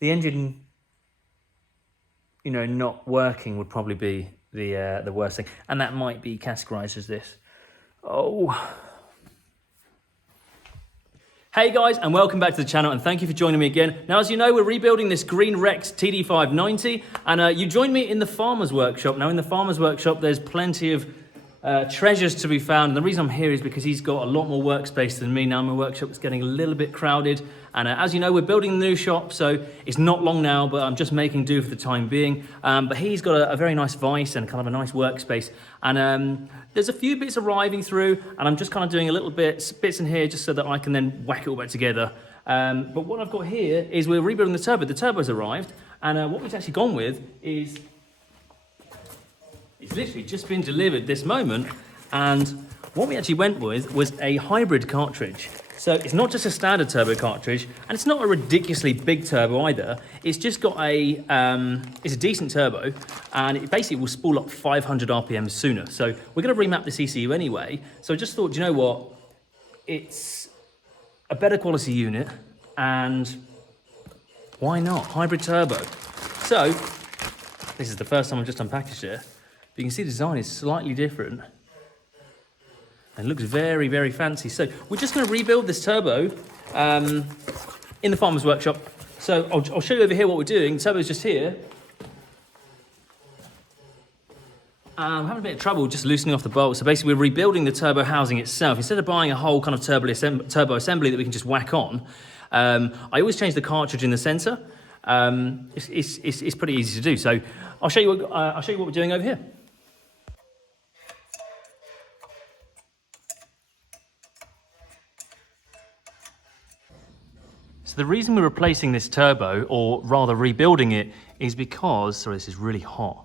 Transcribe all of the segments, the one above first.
the engine, not working would probably be the worst thing, and that might be categorized as this. Oh. Hey guys, and welcome back to the channel, and thank you for joining me again. Now, as you know, we're rebuilding this green Rex TD590, and you joined me in the farmer's workshop. Now, in the farmer's workshop, there's plenty of treasures to be found, and the reason I'm here is because he's got a lot more workspace than me. Now, my workshop is getting a little bit crowded, and as you know, we're building a new shop, so it's not long now, but I'm just making do for the time being. But he's got a very nice vice and kind of a nice workspace, and there's a few bits arriving through, and I'm just kind of doing a little bits in here just so that I can then whack it all back together. But what I've got here is we're rebuilding the turbo. The turbo's arrived, and what we've actually gone with is it's literally just been delivered this moment, and what we actually went with was a hybrid cartridge. So it's not just a standard turbo cartridge, and it's not a ridiculously big turbo either. It's just got it's a decent turbo, and it basically will spool up 500 RPM sooner. So we're going to remap the ECU anyway. So I just thought, you know what? It's a better quality unit, and why not? Hybrid turbo. So this is the first time I've just unpackaged it. But you can see the design is slightly different. And it looks very, very fancy. So we're just going to rebuild this turbo in the farmer's workshop. So I'll show you over here what we're doing. The turbo's just here. I'm having a bit of trouble just loosening off the bolt. So basically we're rebuilding the turbo housing itself. Instead of buying a whole kind of turbo assembly that we can just whack on, I always change the cartridge in the center. It's pretty easy to do. So I'll show you what we're doing over here. So the reason we're replacing this turbo, or rather rebuilding it, is because, sorry, this is really hot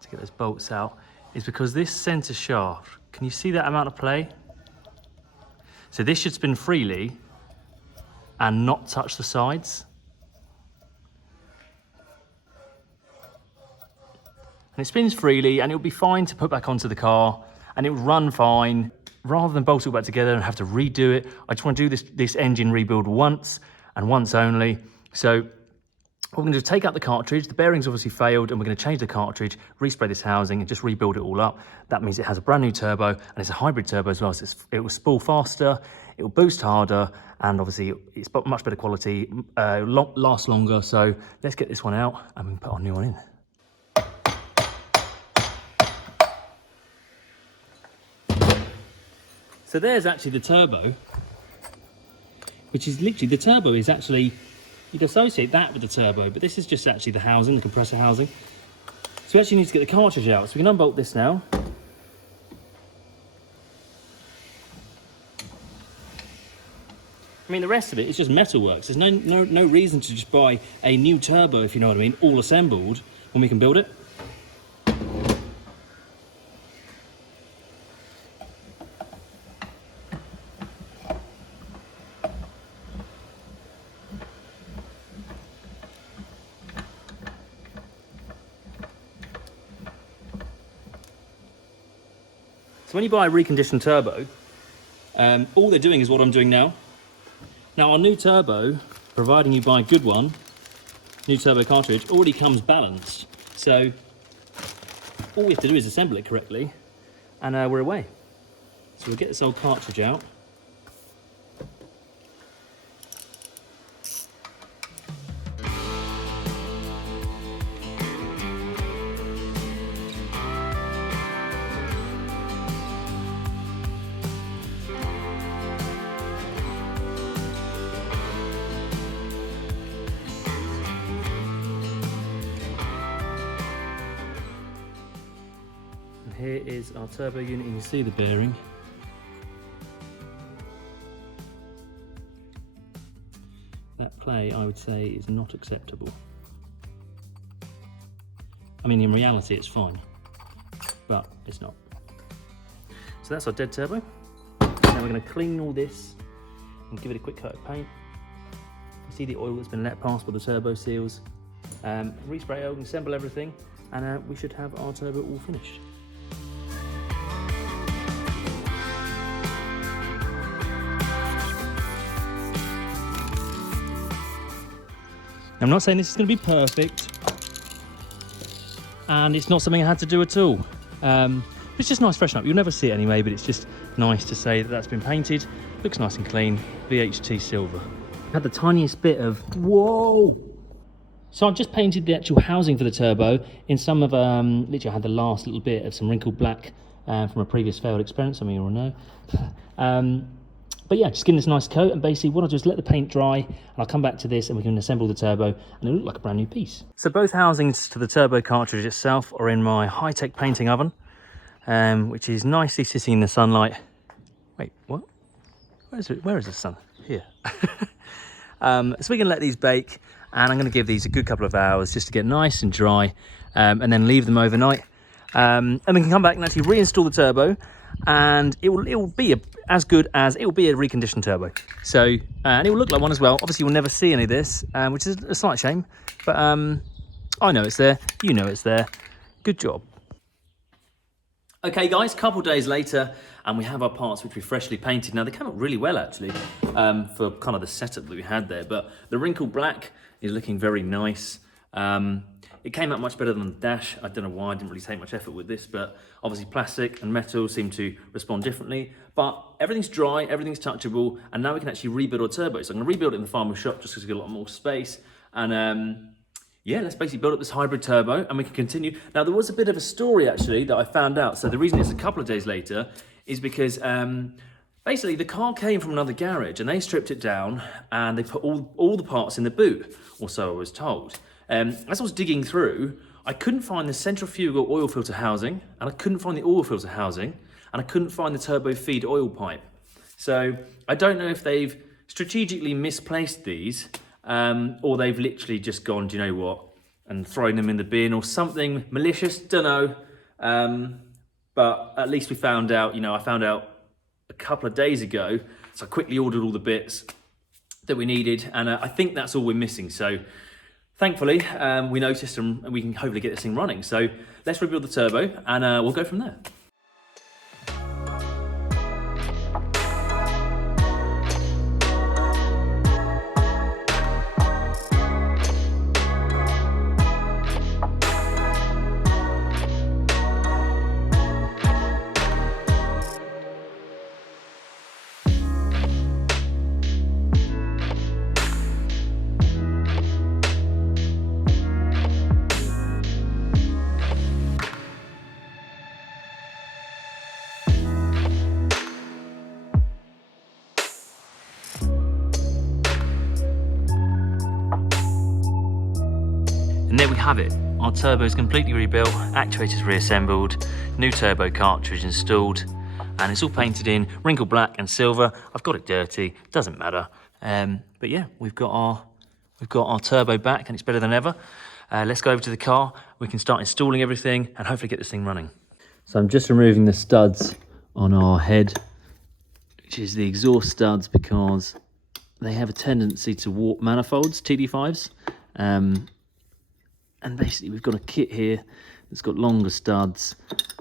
to get those bolts out, is because this center shaft, can you see that amount of play? So this should spin freely and not touch the sides. And it spins freely, and it'll be fine to put back onto the car, and it will run fine. Rather than bolt it all back together and have to redo it, I just want to do this engine rebuild once, and once only. So what we're going to do is take out the cartridge. The bearings obviously failed, and we're going to change the cartridge, respray this housing, and just rebuild it all up. That means it has a brand new turbo, and it's a hybrid turbo as well, so it will spool faster, it will boost harder, and obviously it's much better quality, lasts longer. So let's get this one out and we can put our new one in. So there's actually the turbo, which is literally, the turbo is actually, you'd associate that with the turbo, but this is just actually the housing, the compressor housing. So we actually need to get the cartridge out. So we can unbolt this now. I mean, the rest of it is just metalworks. There's no reason to just buy a new turbo, if you know what I mean, all assembled, when we can build it. So when you buy a reconditioned turbo, all they're doing is what I'm doing now. Now our new turbo, providing you buy a good one, new turbo cartridge, already comes balanced. So all we have to do is assemble it correctly, and we're away. So we'll get this old cartridge out. Here is our turbo unit. You can see the bearing. That play, I would say, is not acceptable. I mean, in reality, it's fine, but it's not. So that's our dead turbo. Now we're going to clean all this and give it a quick coat of paint. You see the oil that's been let past with the turbo seals. Respray oil and assemble everything, and we should have our turbo all finished. I'm not saying this is going to be perfect, and it's not something I had to do at all. It's just nice freshen up. You'll never see it anyway, but it's just nice to say that that's been painted. Looks nice and clean. VHT silver. Had the tiniest bit of, whoa! So I've just painted the actual housing for the turbo in some of, literally I had the last little bit of some wrinkled black from a previous failed experiment, some of you will know. But yeah, just giving this nice coat, and basically what I'll do is let the paint dry, and I'll come back to this and we can assemble the turbo, and it'll look like a brand new piece. So both housings to the turbo cartridge itself are in my high-tech painting oven, which is nicely sitting in the sunlight. Wait, what? Where is the sun? Here. So we're going to let these bake, and I'm going to give these a good couple of hours just to get nice and dry, and then leave them overnight. And we can come back and actually reinstall the turbo, and it will be as good as it will be a reconditioned turbo. So and it will look like one as well. Obviously you'll never see any of this, which is a slight shame, but I know it's there, you know it's there. Good job. Okay guys, couple days later, and we have our parts which we freshly painted. Now they came out really well actually, for kind of the setup that we had there, but the wrinkled black is looking very nice. It came out much better than the dash. I don't know why, I didn't really take much effort with this, but obviously plastic and metal seem to respond differently. But everything's dry, everything's touchable, and now we can actually rebuild our turbo. So I'm gonna rebuild it in the farmer's shop just because we've got a lot more space. And yeah, let's basically build up this hybrid turbo and we can continue. Now there was a bit of a story actually that I found out. So the reason it's a couple of days later is because basically the car came from another garage and they stripped it down and they put all the parts in the boot, or so I was told. As I was digging through, I couldn't find the centrifugal oil filter housing, and I couldn't find the oil filter housing, and I couldn't find the turbo feed oil pipe. So I don't know if they've strategically misplaced these, or they've literally just gone, do you know what, and thrown them in the bin or something malicious, don't know. But at least we found out, I found out a couple of days ago, so I quickly ordered all the bits that we needed, and I think that's all we're missing. So thankfully, we noticed and we can hopefully get this thing running. So let's rebuild the turbo and we'll go from there. And there we have it. Our turbo is completely rebuilt, actuators reassembled, new turbo cartridge installed, and it's all painted in wrinkled black and silver. I've got it dirty, doesn't matter. But yeah, we've got our turbo back and it's better than ever. Let's go over to the car. We can start installing everything and hopefully get this thing running. So I'm just removing the studs on our head, which is the exhaust studs, because they have a tendency to warp manifolds, TD5s. And basically we've got a kit here that's got longer studs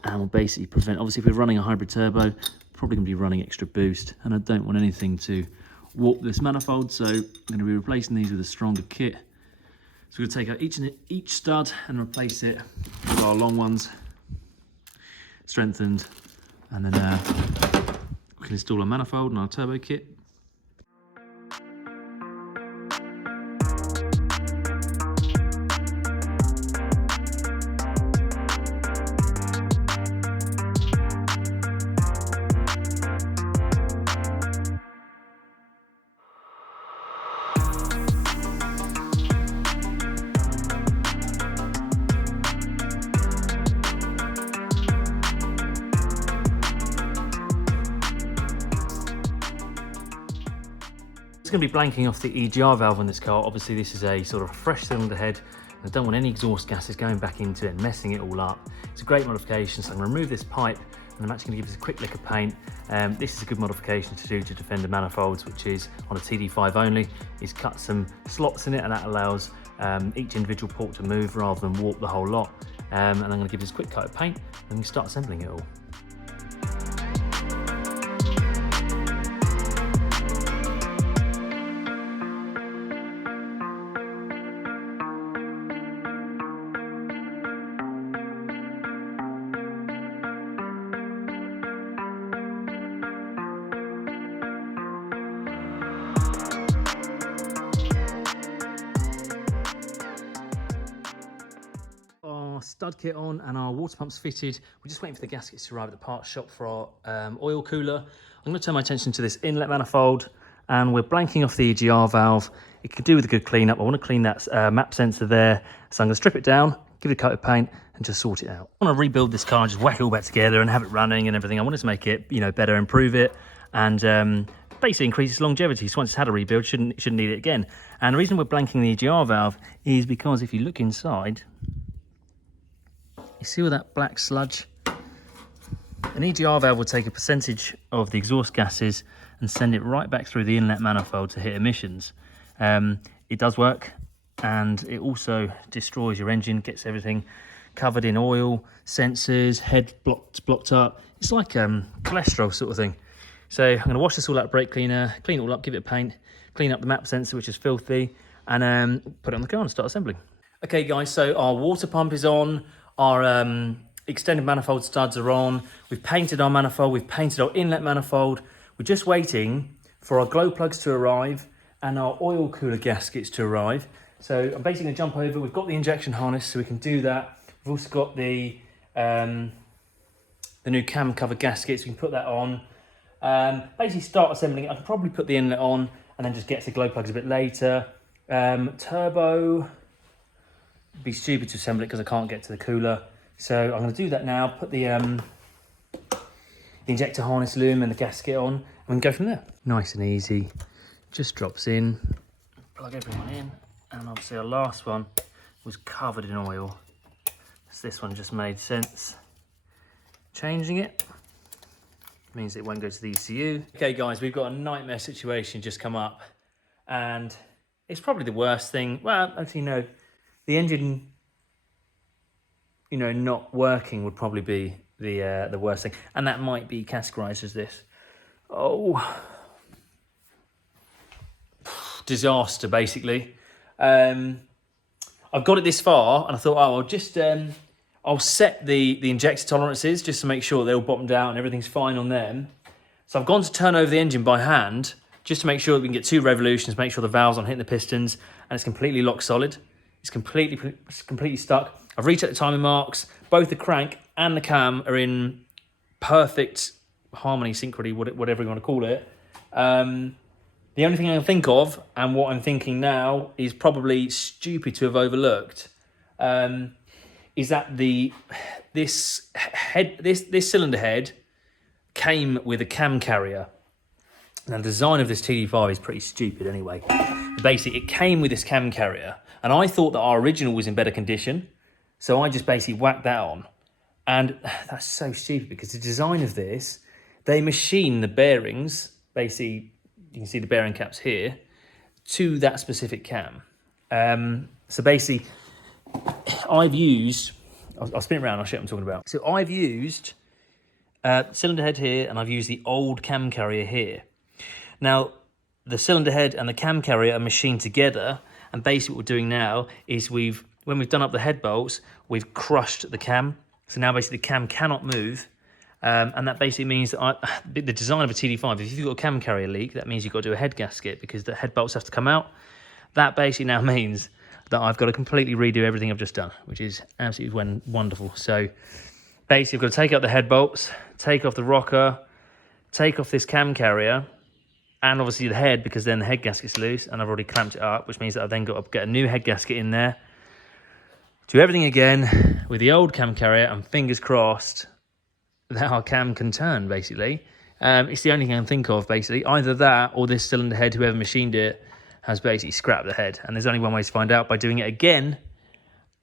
and will basically prevent, obviously if we're running a hybrid turbo, probably going to be running extra boost, and I don't want anything to warp this manifold, so I'm going to be replacing these with a stronger kit. So we're going to take out each stud and replace it with our long ones, strengthened, and then we can install a manifold and our turbo kit. Going to be blanking off the EGR valve on this car. Obviously this is a sort of fresh cylinder head and I don't want any exhaust gases going back into it and messing it all up. It's a great modification, so I'm going to remove this pipe and I'm actually going to give this a quick lick of paint. This is a good modification to do to defend the manifolds, which is on a TD5 only, is cut some slots in it, and that allows each individual port to move rather than warp the whole lot. And I'm going to give this a quick coat of paint and we start assembling it all. our stud kit on and our water pumps fitted. We're just waiting for the gaskets to arrive at the parts shop for our oil cooler. I'm going to turn my attention to this inlet manifold, and we're blanking off the EGR valve. It could do with a good cleanup. I want to clean that map sensor there, so I'm going to strip it down, give it a coat of paint, and just sort it out. I want to rebuild this car and just whack it all back together and have it running and everything. I wanted to make it, better, improve it, and basically increase its longevity. So once it's had a rebuild, shouldn't need it again. And the reason we're blanking the EGR valve is because if you look inside, you see all that black sludge? An EGR valve will take a percentage of the exhaust gases and send it right back through the inlet manifold to hit emissions. It does work, and it also destroys your engine, gets everything covered in oil, sensors, head blocked up. It's like cholesterol sort of thing. So I'm going to wash this all out with brake cleaner, clean it all up, give it a paint, clean up the map sensor, which is filthy, and put it on the car and start assembling. Okay guys, so our water pump is on, our extended manifold studs are on, we've painted our manifold, we've painted our inlet manifold. We're just waiting for our glow plugs to arrive and our oil cooler gaskets to arrive. So I'm basically going to jump over. We've got the injection harness, so we can do that. We've also got the new cam cover gaskets. We can put that on. Basically start assembling it. I can probably put the inlet on and then just get to the glow plugs a bit later. Turbo, it'd be stupid to assemble it because I can't get to the cooler. So I'm going to do that now. Put the injector harness loom and the gasket on, and we can go from there. Nice and easy, just drops in, plug everyone in, and obviously our last one was covered in oil, so this one just made sense. Changing it means it won't go to the ECU. Okay guys, we've got a nightmare situation just come up, and it's probably the worst thing. Well, actually no, the engine not working would probably be the worst thing, and that might be categorized as this. Oh, disaster basically. I've got it this far, and I thought, I'll just I'll set the injector tolerances just to make sure they're all bottomed out and everything's fine on them. So I've gone to turn over the engine by hand just to make sure that we can get 2 revolutions, make sure the valves aren't hitting the pistons, and it's completely lock solid. It's completely stuck. I've rechecked the timing marks. Both the crank and the cam are in perfect harmony, synchrony, whatever you want to call it. The only thing I can think of, and what I'm thinking now, is probably stupid to have overlooked, is that this cylinder head came with a cam carrier. Now the design of this TD5 is pretty stupid anyway. Basically, it came with this cam carrier, and I thought that our original was in better condition, so I just basically whacked that on. And that's so stupid because the design of this, they machine the bearings, basically, you can see the bearing caps here, to that specific cam. So basically, I've used, I'll spin it around, I'll show you what I'm talking about. So I've used cylinder head here, and I've used the old cam carrier here. Now, the cylinder head and the cam carrier are machined together, and basically what we're doing now is when we've done up the head bolts, we've crushed the cam. So now basically the cam cannot move, and that basically means that the design of a TD5, if you've got a cam carrier leak, that means you've got to do a head gasket because the head bolts have to come out. That basically now means that I've got to completely redo everything I've just done, which is absolutely wonderful. So basically I've got to take out the head bolts, take off the rocker, take off this cam carrier, and obviously the head, because then the head gasket's loose, and I've already clamped it up, which means that I've then got to get a new head gasket in there. Do everything again with the old cam carrier, and fingers crossed that our cam can turn, basically. It's the only thing I can think of, basically. Either that, or this cylinder head, whoever machined it, has basically scrapped the head. And there's only one way to find out, by doing it again,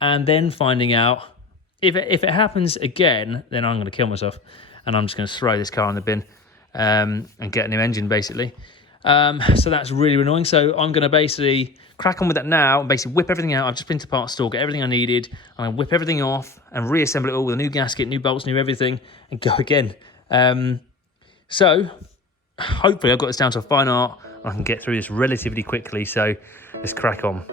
and then finding out. If it happens again, then I'm going to kill myself, and I'm just going to throw this car in the bin. And get a new engine, basically. So that's really annoying. So I'm going to basically crack on with that now and basically whip everything out. I've just been to parts store, get everything I needed, and I whip everything off and reassemble it all with a new gasket, new bolts, new everything, and go again. So hopefully I've got this down to a fine art and I can get through this relatively quickly. So let's crack on.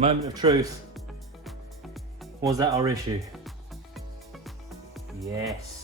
Moment of truth. Was that our issue? Yes.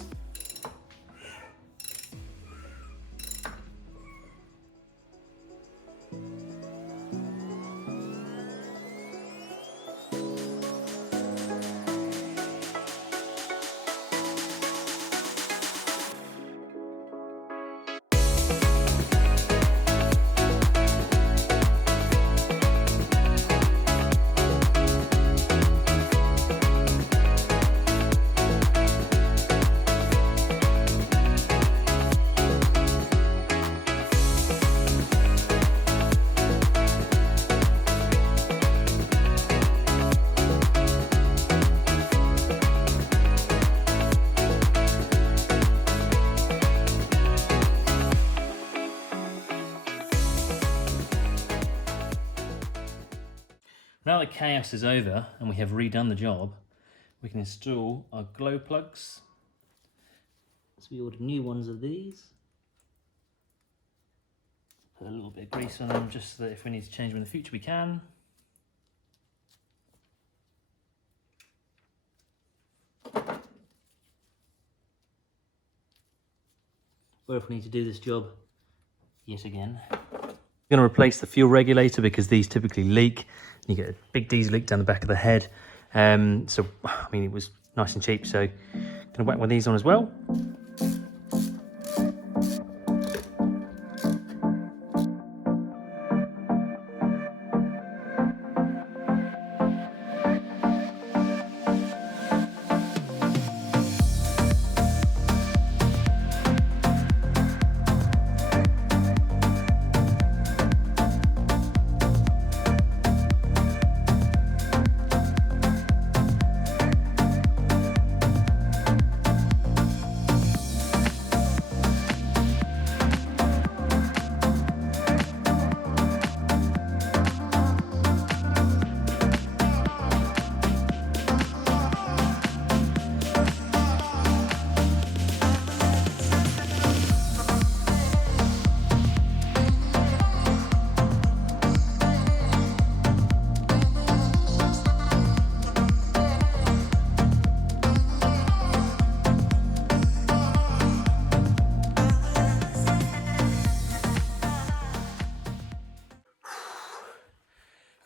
Now the chaos is over and we have redone the job, we can install our glow plugs. So we ordered new ones of these. Put a little bit of grease on them just so that if we need to change them in the future we can. Or if we need to do this job yet again. We're going to replace the fuel regulator because these typically leak. You get a big diesel leak down the back of the head. So, I mean, it was nice and cheap, so going to whack one of these on as well.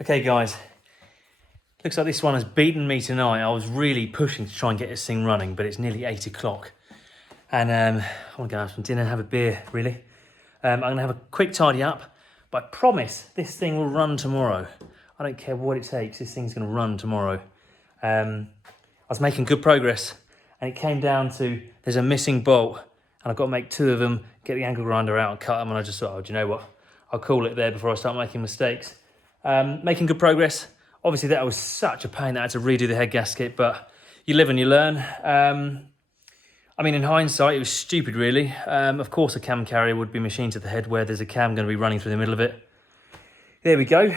Okay guys, looks like this one has beaten me tonight. I was really pushing to try and get this thing running, but it's nearly 8 o'clock. And I want to go have some dinner, have a beer, really. I'm going to have a quick tidy up, but I promise this thing will run tomorrow. I don't care what it takes, this thing's going to run tomorrow. I was making good progress, and it came down to, there's a missing bolt, and I've got to make 2 of them, get the angle grinder out and cut them, and I just thought, oh, do you know what? I'll call it there before I start making mistakes. Making good progress. Obviously that was such a pain that I had to redo the head gasket, but you live and you learn. I mean, in hindsight, it was stupid really. Of course a cam carrier would be machined to the head where there's a cam going to be running through the middle of it. There we go.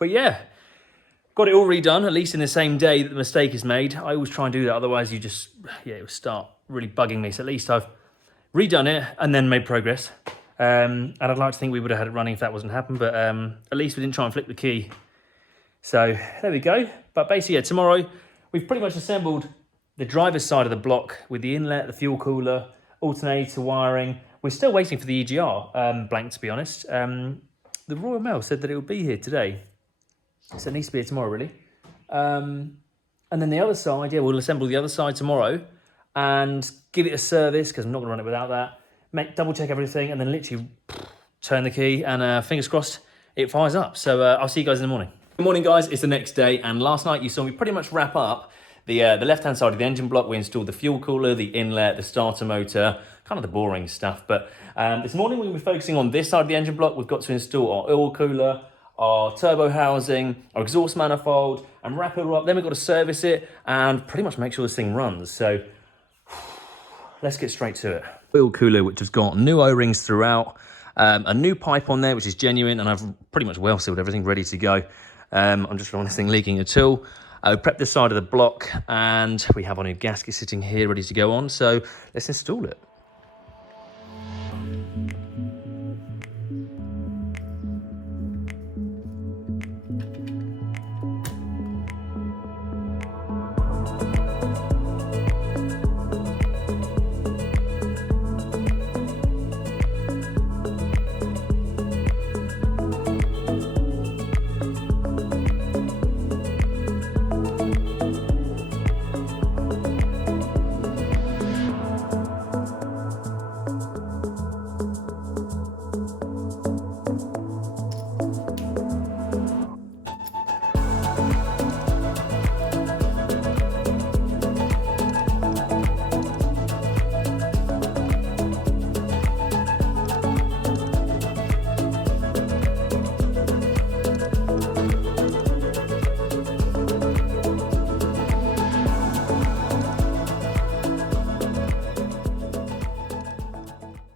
But yeah, got it all redone, at least in the same day that the mistake is made. I always try and do that, otherwise you just, it will start really bugging me. So at least I've redone it and then made progress. And I'd like to think we would have had it running if that wasn't happened, but at least we didn't try and flip the key. So there we go. But basically, yeah, tomorrow we've pretty much assembled the driver's side of the block with the inlet, the fuel cooler, alternator wiring. We're still waiting for the EGR, blank to be honest. The Royal Mail said that it would be here today, so it needs to be here tomorrow really. And then the other side, yeah, we'll assemble the other side tomorrow and give it a service because I'm not going to run it without that. Double check everything and then literally turn the key and fingers crossed it fires up. So I'll see you guys in the morning. Good morning guys, it's the next day and last night you saw me pretty much wrap up the left hand side of the engine block. We installed the fuel cooler, the inlet, the starter motor, kind of the boring stuff. But this morning we'll be focusing on this side of the engine block. We've got to install our oil cooler, our turbo housing, our exhaust manifold and wrap it all up. Then we've got to service it and pretty much make sure this thing runs. So let's get straight to it. Oil cooler, which has got new O-rings throughout, a new pipe on there, which is genuine, and I've pretty much well sealed everything, ready to go. I'm just on this thing leaking at all. I prepped this side of the block, and we have our new gasket sitting here, ready to go on. So let's install it.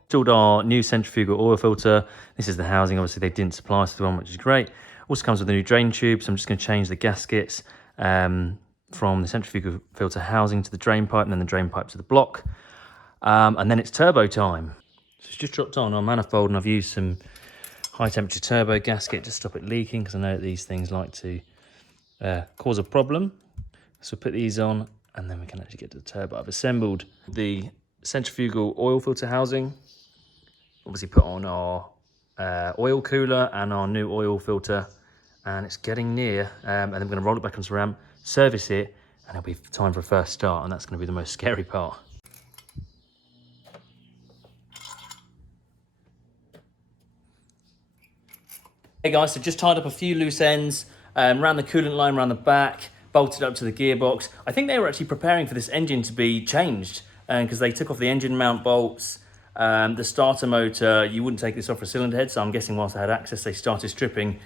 Installed our new centrifugal oil filter. This is the housing. Obviously, they didn't supply us the one, which is great. Also comes with a new drain tube, so I'm just going to change the gaskets from the centrifugal filter housing to the drain pipe, and then the drain pipe to the block. And then it's turbo time. So it's just dropped on our manifold, and I've used some high temperature turbo gasket to stop it leaking, because I know that these things like to cause a problem. So put these on, and then we can actually get to the turbo. I've assembled the centrifugal oil filter housing, obviously put on our oil cooler and our new oil filter, and it's getting near, and then we're going to roll it back onto the ramp, service it, and it'll be time for a first start, and that's going to be the most scary part. Hey guys, so just tied up a few loose ends, ran the coolant line around the back, bolted up to the gearbox. I think they were actually preparing for this engine to be changed, because they took off the engine mount bolts. The starter motor, you wouldn't take this off for a cylinder head, so I'm guessing whilst I had access, they started stripping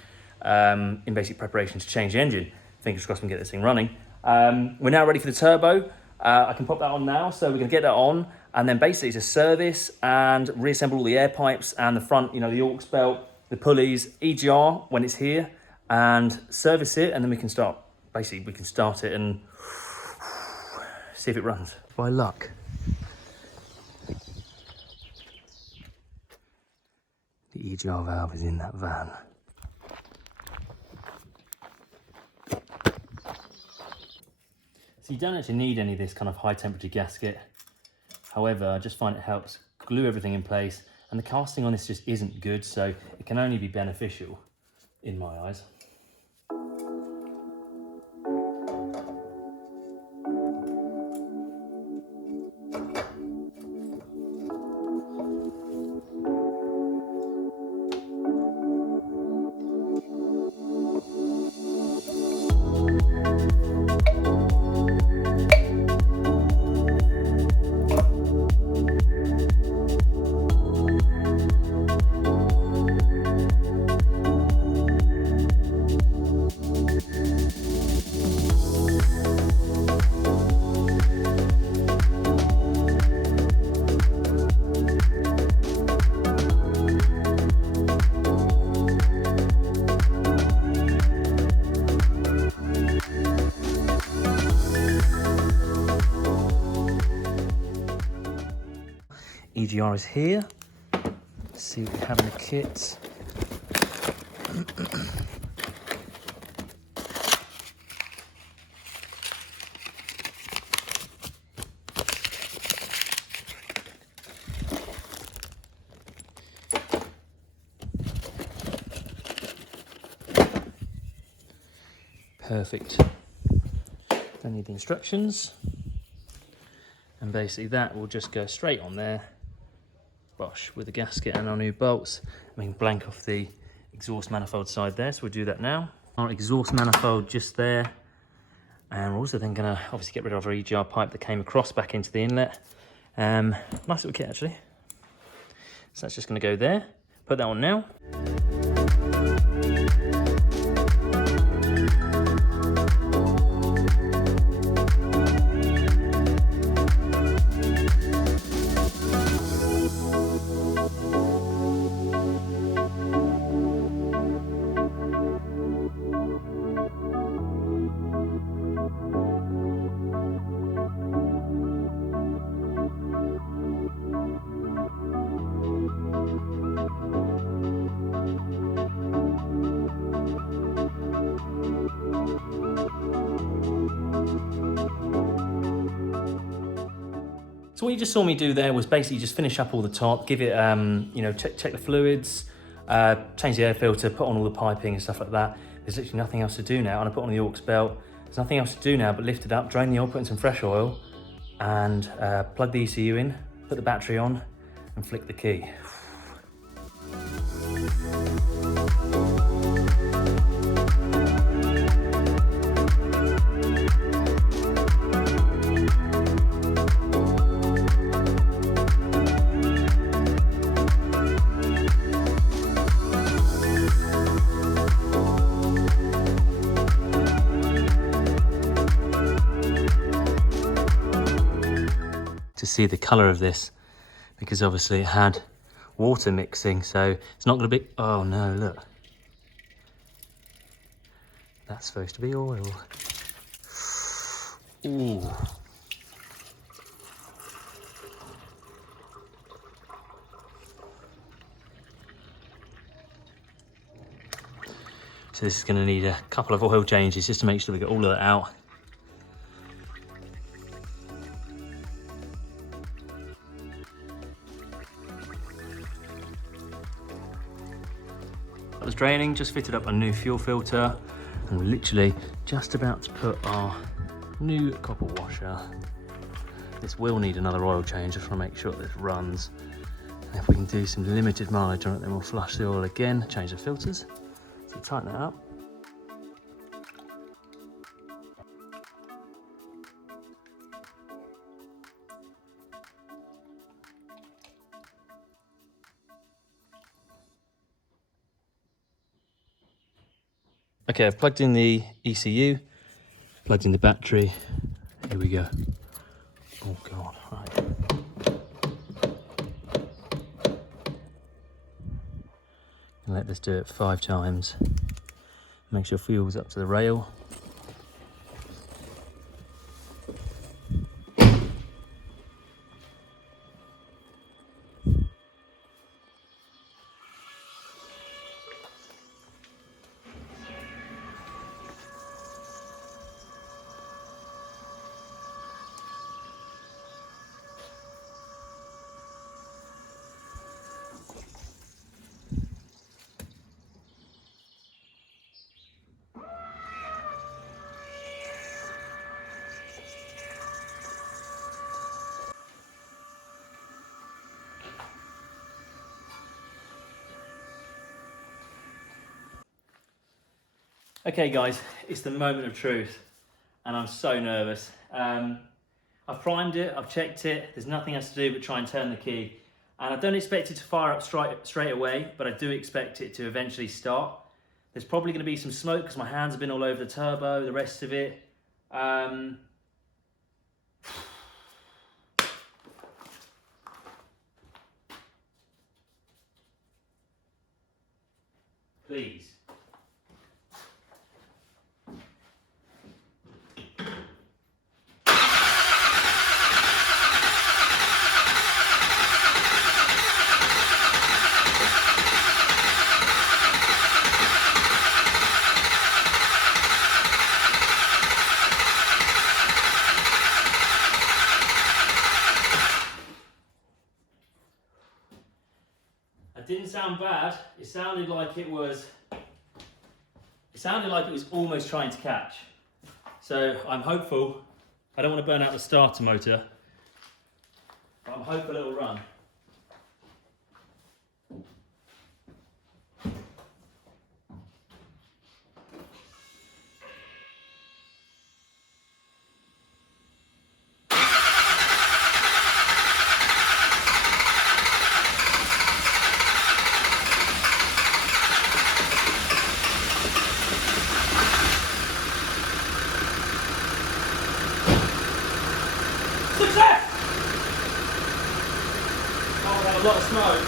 in basic preparation to change the engine. Fingers crossed we can get this thing running. We're now ready for the turbo. I can pop that on now, so we're going to get that on, and then basically to service and reassemble all the air pipes and the front, you know, the aux belt, the pulleys, EGR when it's here, and service it, and then we can start. Basically, we can start it and see if it runs. By luck. The EGR valve is in that van. So you don't actually need any of this kind of high temperature gasket. However, I just find it helps glue everything in place, and the casting on this just isn't good, so it can only be beneficial in my eyes. EGR is here. Let's see what we have in the kit. Perfect. Don't need the instructions. And basically that will just go straight on there. Bosh, with the gasket and our new bolts. We can blank off the exhaust manifold side there, so we'll do that now. Our exhaust manifold just there. And we're also then going to obviously get rid of our EGR pipe that came across back into the inlet. Nice little kit actually. So that's just going to go there. Put that on now. So what you just saw me do there was basically just finish up all the top, give it, you know, check the fluids, change the air filter, put on all the piping and stuff like that. There's literally nothing else to do now. And I put on the aux belt. There's nothing else to do now but lift it up, drain the oil, put in some fresh oil, and plug the ECU in, put the battery on, and flick the key. To see the colour of this, because obviously it had water mixing, so it's not going to be, oh no, look. That's supposed to be oil. Ooh. So this is going to need a couple of oil changes just to make sure we get all of that out. That was draining, just fitted up a new fuel filter, and we're literally just about to put our new copper washer. This will need another oil change, just want to make sure this runs. And if we can do some limited mileage on it, then we'll flush the oil again, change the filters. So tighten that up. Okay, I've plugged in the ECU, plugged in the battery. Here we go. Oh God, right. And let this do it 5 times. Make sure fuel's up to the rail. Okay guys, it's the moment of truth and I'm so nervous. I've primed it, I've checked it, there's nothing else to do but try and turn the key. And I don't expect it to fire up straight away, but I do expect it to eventually start. There's probably going to be some smoke because my hands have been all over the turbo, the rest of it. Please. It didn't sound bad. It sounded like it was almost trying to catch. So I'm hopeful. I don't want to burn out the starter motor, but I'm hopeful it'll run. Success! Oh, we have a lot of smoke.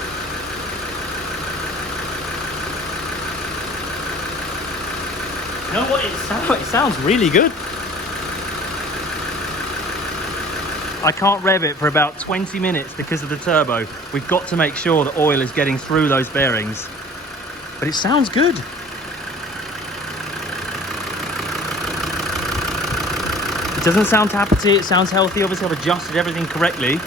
You know what? It sounds really good. I can't rev it for about 20 minutes because of the turbo. We've got to make sure the oil is getting through those bearings. But it sounds good. It doesn't sound tappety, it sounds healthy. Obviously I've adjusted everything correctly.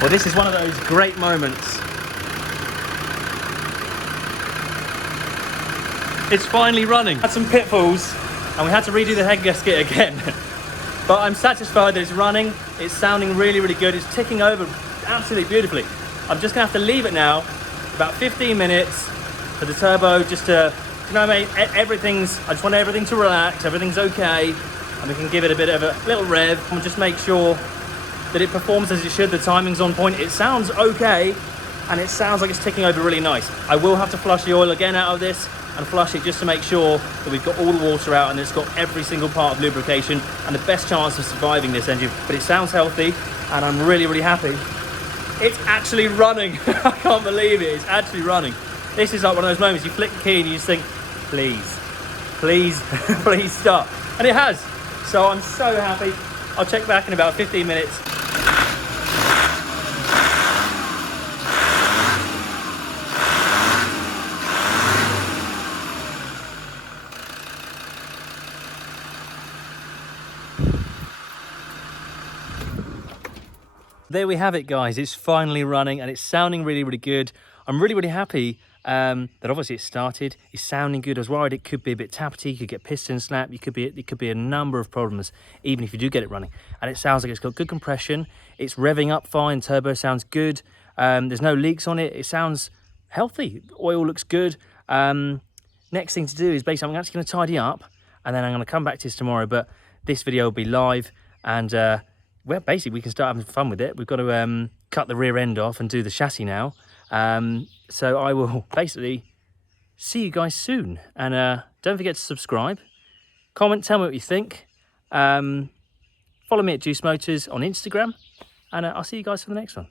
Well, this is one of those great moments. It's finally running. Had some pitfalls and we had to redo the head gasket again. But I'm satisfied that it's running. It's sounding really, really good. It's ticking over absolutely beautifully. I'm just gonna have to leave it now, about 15 minutes for the turbo just to, you know what I mean? I just want everything to relax, everything's okay. And we can give it a bit of a little rev and just make sure that it performs as it should. The timing's on point. It sounds okay and it sounds like it's ticking over really nice. I will have to flush the oil again out of this and flush it just to make sure that we've got all the water out and it's got every single part of lubrication and the best chance of surviving this engine. But it sounds healthy and I'm really, really happy. It's actually running. I can't believe it. It's actually running. This is like one of those moments you flick the key and you just think, please, please, please stop. And it has. So I'm so happy. I'll check back in about 15 minutes. There we have it, guys. It's finally running and it's sounding really, really good. I'm really, really happy that obviously it started. It's sounding good. I was worried it could be a bit tappety. You could get piston slap. It could be a number of problems, even if you do get it running. And it sounds like it's got good compression. It's revving up fine. Turbo sounds good. There's no leaks on it. It sounds healthy. Oil looks good. Next thing to do is basically I'm actually going to tidy up and then I'm going to come back to this tomorrow. But this video will be live and well, basically we can start having fun with it. We've got to cut the rear end off and do the chassis now. So I will basically see you guys soon. And don't forget to subscribe, comment, tell me what you think. Follow me at Juice Motors on Instagram. And I'll see you guys for the next one.